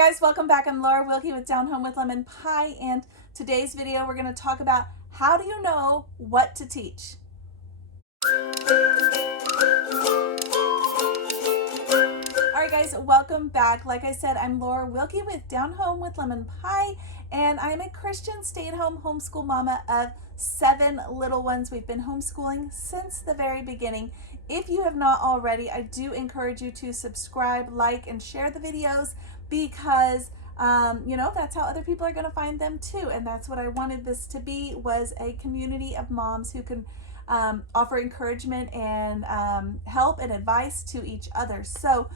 guys, welcome back. I'm Laura Wilkie with Down Home with Lemon Pie, and today's video we're going to talk about how do you know what to teach. Alright guys, welcome back. Like I said, I'm Laura Wilkie with Down Home with Lemon Pie, and I'm a Christian stay-at-home homeschool mama of 7 little ones. We've been homeschooling since the very beginning. If you have not already, I do encourage you to subscribe, like, and share the videos because that's how other people are going to find them too. And that's what I wanted this to be, was a community of moms who can offer encouragement and help and advice to each other. So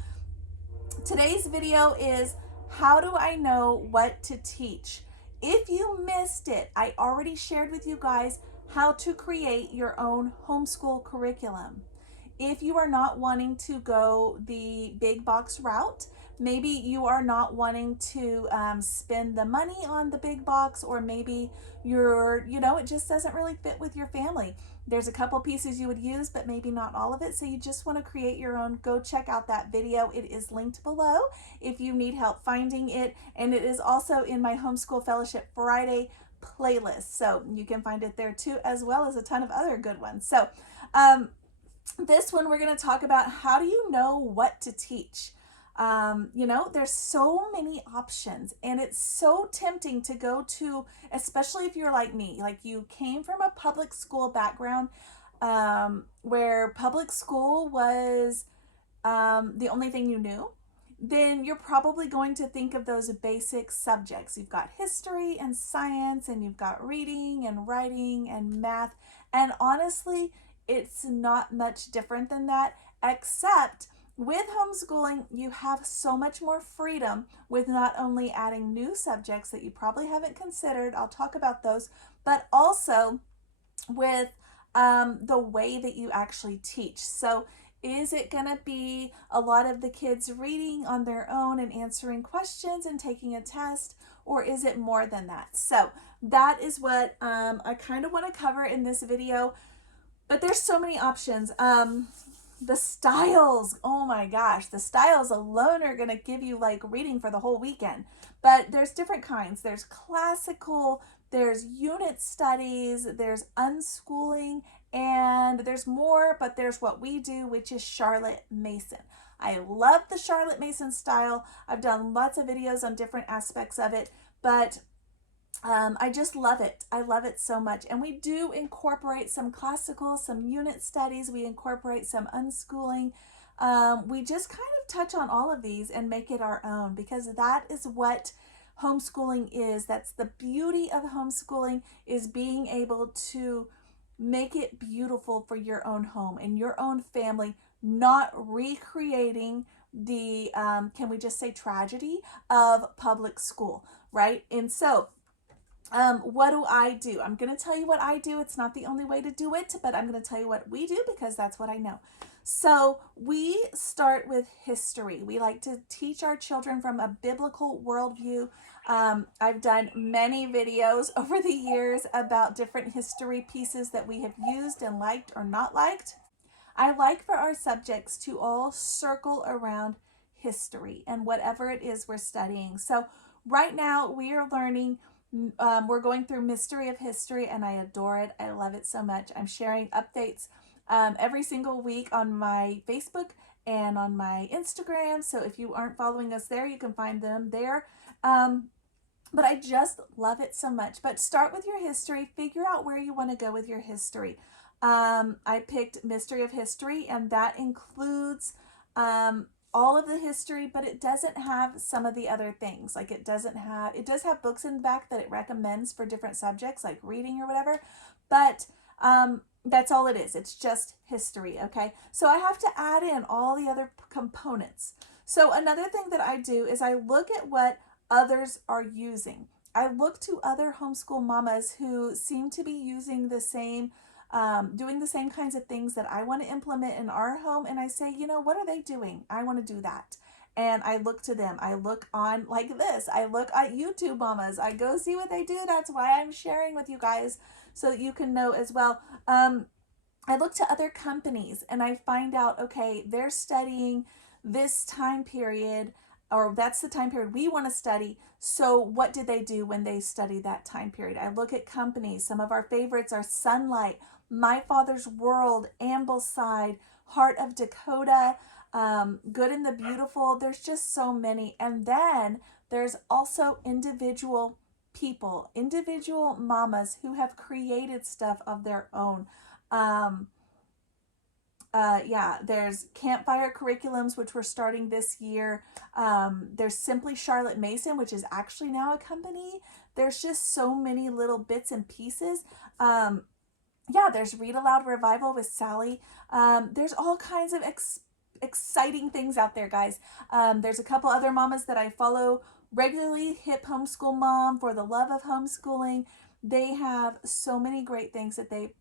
today's video is, how do I know what to teach? If you missed it, I already shared with you guys how to create your own homeschool curriculum. If you are not wanting to go the big box route, maybe you are not wanting to spend the money on the big box, or maybe it just doesn't really fit with your family. There's a couple pieces you would use, but maybe not all of it. So you just want to create your own. Go check out that video. It is linked below if you need help finding it. And it is also in my Homeschool Fellowship Friday playlist. So you can find it there too, as well as a ton of other good ones. So this one, we're going to talk about how do you know what to teach. There's so many options, and it's so tempting to go to, especially if you're like me, like you came from a public school background, where public school was the only thing you knew. Then you're probably going to think of those basic subjects. You've got history and science, and you've got reading and writing and math. And honestly, it's not much different than that, except with homeschooling, you have so much more freedom with not only adding new subjects that you probably haven't considered, I'll talk about those, but also with the way that you actually teach. So is it going to be a lot of the kids reading on their own and answering questions and taking a test, or is it more than that? So that is what I kind of want to cover in this video, but there's so many options. The styles, oh my gosh, the styles alone are going to give you like reading for the whole weekend. But there's different kinds. There's classical, there's unit studies, there's unschooling, and there's more, but there's what we do, which is Charlotte Mason. I love the Charlotte Mason style. I've done lots of videos on different aspects of it, but I just love it. I love it so much. And we do incorporate some classical, some unit studies. We incorporate some unschooling. We just kind of touch on all of these and make it our own, because that is what homeschooling is. That's the beauty of homeschooling, is being able to make it beautiful for your own home and your own family, not recreating the, can we just say, tragedy of public school, right? And so what do I do? I'm going to tell you what I do. It's not the only way to do it, but I'm going to tell you what we do because that's what I know. So we start with history. We like to teach our children from a biblical worldview. I've done many videos over the years about different history pieces that we have used and liked or not liked. I like for our subjects to all circle around history and whatever it is we're studying. So right now we are learning, we're going through Mystery of History, and I adore it. I love it so much. I'm sharing updates every single week on my Facebook and on my Instagram. So if you aren't following us there, you can find them there. But I just love it so much. But start with your history. Figure out where you want to go with your history. I picked Mystery of History, and that includes all of the history, but it doesn't have some of the other things. Like it does have books in the back that it recommends for different subjects like reading or whatever, but that's all it is. It's just history, okay? So I have to add in all the other components. So another thing that I do is I look at what others are using. I look to other homeschool mamas who seem to be using the same, doing the same kinds of things that I want to implement in our home. And I say, what are they doing? I want to do that. And I look to them. I look on like this. I look at YouTube mamas. I go see what they do. That's why I'm sharing with you guys, so that you can know as well. I look to other companies and I find out, okay, they're studying this time period or that's the time period we want to study. So what did they do when they studied that time period? I look at companies. Some of our favorites are Sunlight, My Father's World, Ambleside, Heart of Dakota, Good and the Beautiful. There's just so many. And then there's also individual people, individual mamas who have created stuff of their own. Um, yeah, there's campfire curriculums, which we're starting this year. There's Simply Charlotte Mason, which is actually now a company. There's just so many little bits and pieces. Yeah, there's Read Aloud Revival with Sally. There's all kinds of exciting things out there, guys. There's a couple other mamas that I follow regularly. Hip Homeschool Mom, For the Love of Homeschooling. They have so many great things that they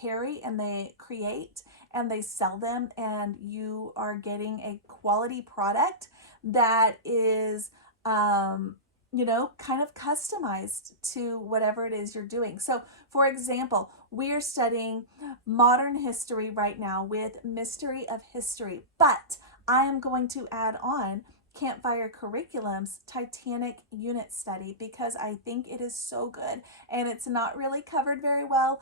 carry and they create and they sell them, and you are getting a quality product that is kind of customized to whatever it is you're doing. So for example, we're studying modern history right now with Mystery of History, but I am going to add on Campfire Curriculum's Titanic unit study because I think it is so good and it's not really covered very well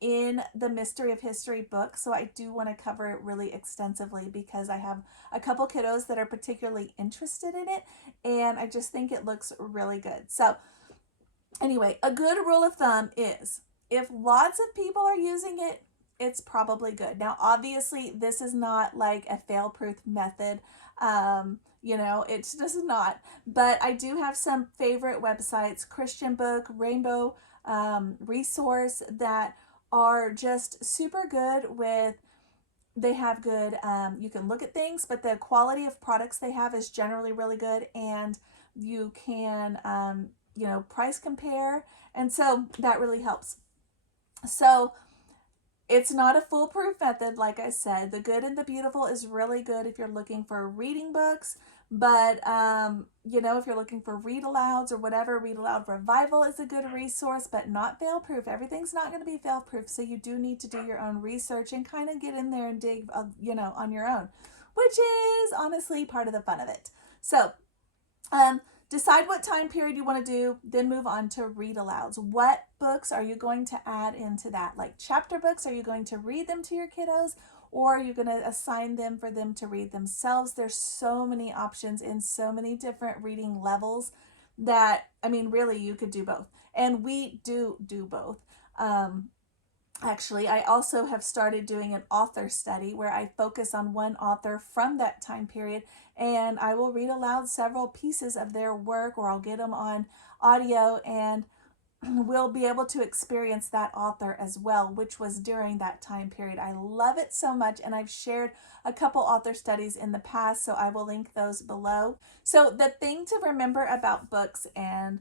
in the Mystery of History book. So I do want to cover it really extensively because I have a couple kiddos that are particularly interested in it and I just think it looks really good. So anyway, a good rule of thumb is if lots of people are using it, it's probably good. Now, obviously, this is not like a fail-proof method. It's just not. But I do have some favorite websites, Christian Book, Rainbow Resource, that are just super good with, they have good, you can look at things, but the quality of products they have is generally really good, and you can, price compare, and so that really helps. So it's not a foolproof method, like I said. The Good and the Beautiful is really good if you're looking for reading books, but if you're looking for read alouds or whatever, Read Aloud Revival is a good resource, but not fail proof. Everything's not going to be fail proof, so you do need to do your own research and kind of get in there and dig, on your own, which is honestly part of the fun of it. So, decide what time period you want to do, then move on to read alouds. What books are you going to add into that? Like chapter books, are you going to read them to your kiddos, or are you going to assign them for them to read themselves? There's so many options in so many different reading levels that, really you could do both. And we do both. Actually, I also have started doing an author study where I focus on one author from that time period, and I will read aloud several pieces of their work, or I'll get them on audio, and we'll be able to experience that author as well, which was during that time period. I love it so much, and I've shared a couple author studies in the past, so I will link those below. So the thing to remember about books and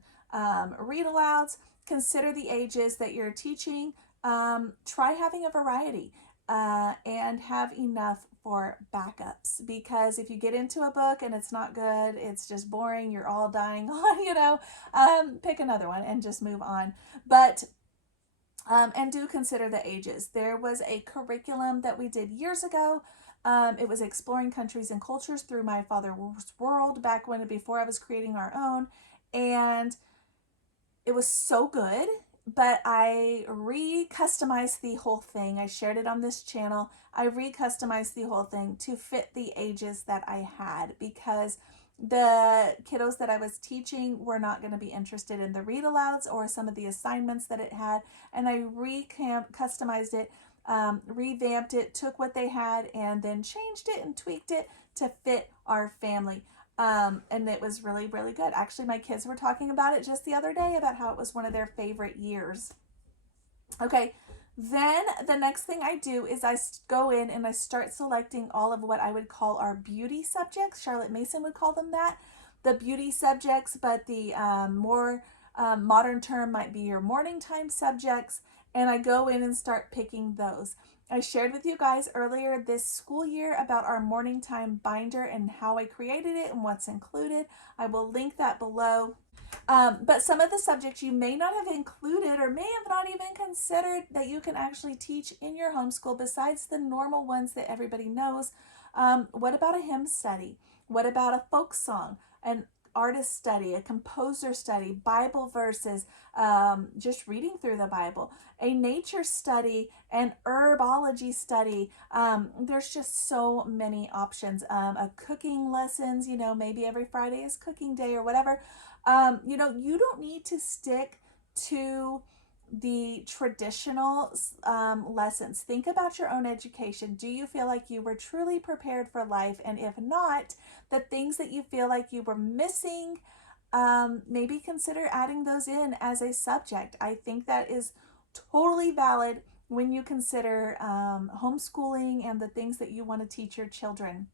read alouds, consider the ages that you're teaching. Try having a variety and have enough for backups, because if you get into a book and it's not good, it's just boring, you're all dying on, pick another one and just move on. But and do consider the ages. There was a curriculum that we did years ago. It was Exploring Countries and Cultures Through My Father's World, before I was creating our own, and it was so good. But I re-customized the whole thing. I shared it on this channel. I re-customized the whole thing to fit the ages that I had, because the kiddos that I was teaching were not going to be interested in the read alouds or some of the assignments that it had. And I customized it, revamped it, took what they had, and then changed it and tweaked it to fit our family. And it was really, really good. Actually, my kids were talking about it just the other day, about how it was one of their favorite years. Okay, then the next thing I do is I go in and I start selecting all of what I would call our beauty subjects. Charlotte Mason would call them that, the beauty subjects, but the more modern term might be your morning time subjects. And I go in and start picking those. I shared with you guys earlier this school year about our morning time binder and how I created it and what's included. I will link that below. But some of the subjects you may not have included or may have not even considered that you can actually teach in your homeschool besides the normal ones that everybody knows. What about a hymn study? What about a folk song, an artist study, a composer study, Bible verses, just reading through the Bible, a nature study, an herbology study. There's just so many options. A cooking lessons, maybe every Friday is cooking day or whatever. You don't need to stick to the traditional lessons. Think about your own education. Do you feel like you were truly prepared for life? And if not, the things that you feel like you were missing, maybe consider adding those in as a subject. I think that is totally valid when you consider homeschooling and the things that you want to teach your children.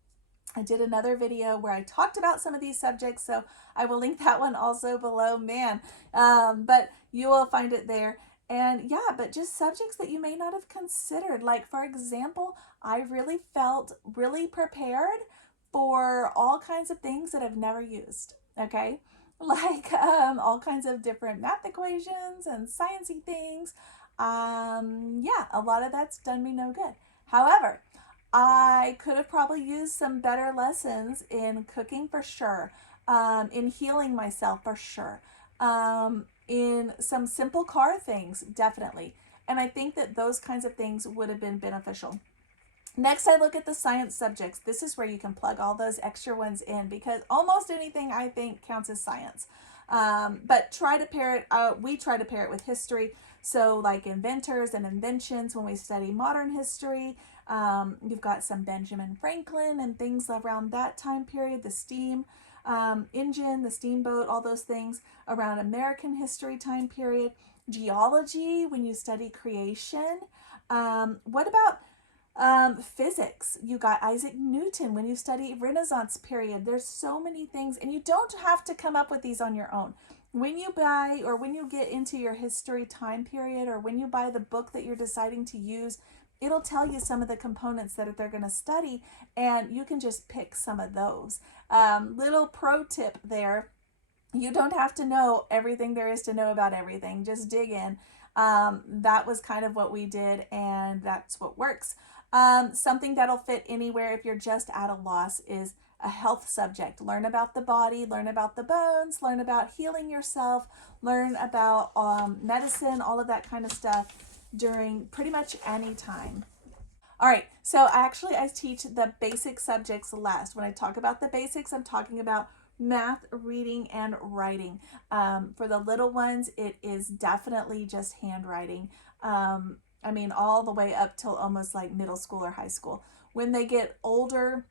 I did another video where I talked about some of these subjects, so I will link that one also below, man. But you will find it there. And yeah, but just subjects that you may not have considered. Like, for example, I really felt really prepared for all kinds of things that I've never used, okay? Like all kinds of different math equations and sciencey things. Yeah, a lot of that's done me no good. However, I could have probably used some better lessons in cooking for sure, in healing myself for sure, in some simple car things, definitely. And I think that those kinds of things would have been beneficial. Next, I look at the science subjects. This is where you can plug all those extra ones in because almost anything I think counts as science. But try to pair it, we try to pair it with history. So like inventors and inventions when we study modern history. You've got some Benjamin Franklin and things around that time period, the steam engine, the steamboat, all those things around American history time period. Geology when you study creation. What about physics? You got Isaac Newton when you study Renaissance period. There's so many things, and you don't have to come up with these on your own. When you buy or when you get into your history time period or when you buy the book that you're deciding to use, it'll tell you some of the components that they're going to study, and you can just pick some of those. Little pro tip there: you don't have to know everything there is to know about everything. Just dig in. That was kind of what we did, and that's what works. Something that'll fit anywhere if you're just at a loss is a health subject. Learn about the body, learn about the bones, learn about healing yourself, learn about medicine, all of that kind of stuff during pretty much any time. All right, so I teach the basic subjects last. When I talk about the basics, I'm talking about math, reading, and writing. For the little ones, it is definitely just handwriting. All the way up till almost like middle school or high school. When they get older,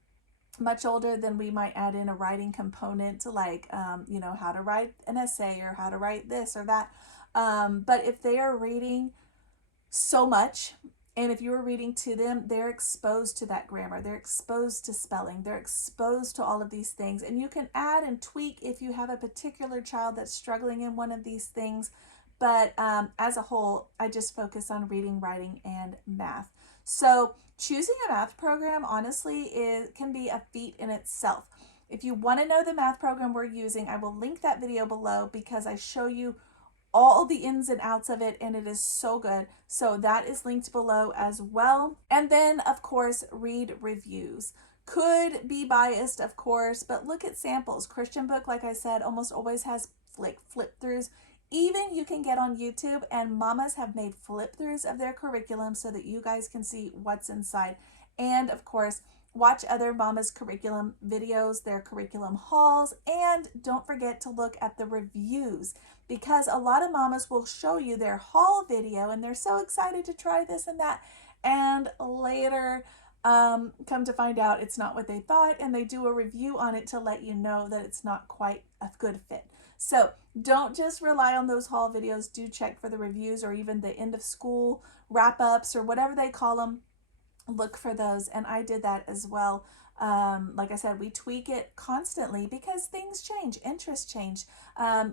much older, then we might add in a writing component to how to write an essay or how to write this or that. But if they are reading so much, and if you are reading to them, they're exposed to that grammar, they're exposed to spelling, they're exposed to all of these things. And you can add and tweak if you have a particular child that's struggling in one of these things. But as a whole, I just focus on reading, writing, and math. So choosing a math program, honestly, can be a feat in itself. If you want to know the math program we're using, I will link that video below because I show you all the ins and outs of it, and it is so good. So that is linked below as well. And then, of course, read reviews. Could be biased, of course, but look at samples. Christian book, like I said, almost always has flip throughs. Even you can get on YouTube, and mamas have made flip throughs of their curriculum so that you guys can see what's inside. And of course, watch other mamas' curriculum videos, their curriculum hauls, and don't forget to look at the reviews, because a lot of mamas will show you their haul video and they're so excited to try this and that, and later come to find out it's not what they thought, and they do a review on it to let you know that it's not quite a good fit. So don't just rely on those haul videos. Do check for the reviews, or even the end of school wrap-ups or whatever they call them. Look for those, and I did that as well. Like I said, we tweak it constantly because things change, interests change,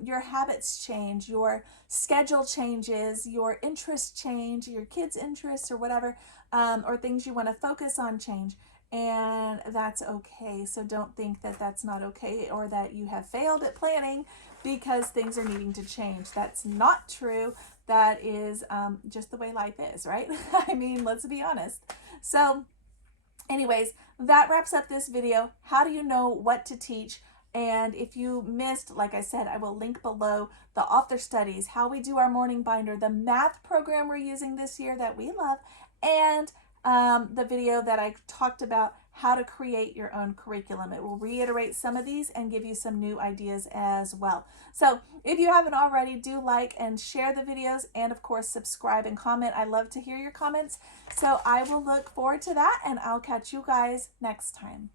your habits change, your schedule changes, your interests change, your kids' interests or whatever, or things you want to focus on change, and that's okay. So don't think that that's not okay or that you have failed at planning because things are needing to change. That's not true. That is just the way life is, right? Let's be honest. So anyways, that wraps up this video. How do you know what to teach? And if you missed, like I said, I will link below the author studies, how we do our morning binder, the math program we're using this year that we love, and the video that I talked about how to create your own curriculum. It will reiterate some of these and give you some new ideas as well. So if you haven't already, do like and share the videos, and of course subscribe and comment. I love to hear your comments. So I will look forward to that, and I'll catch you guys next time.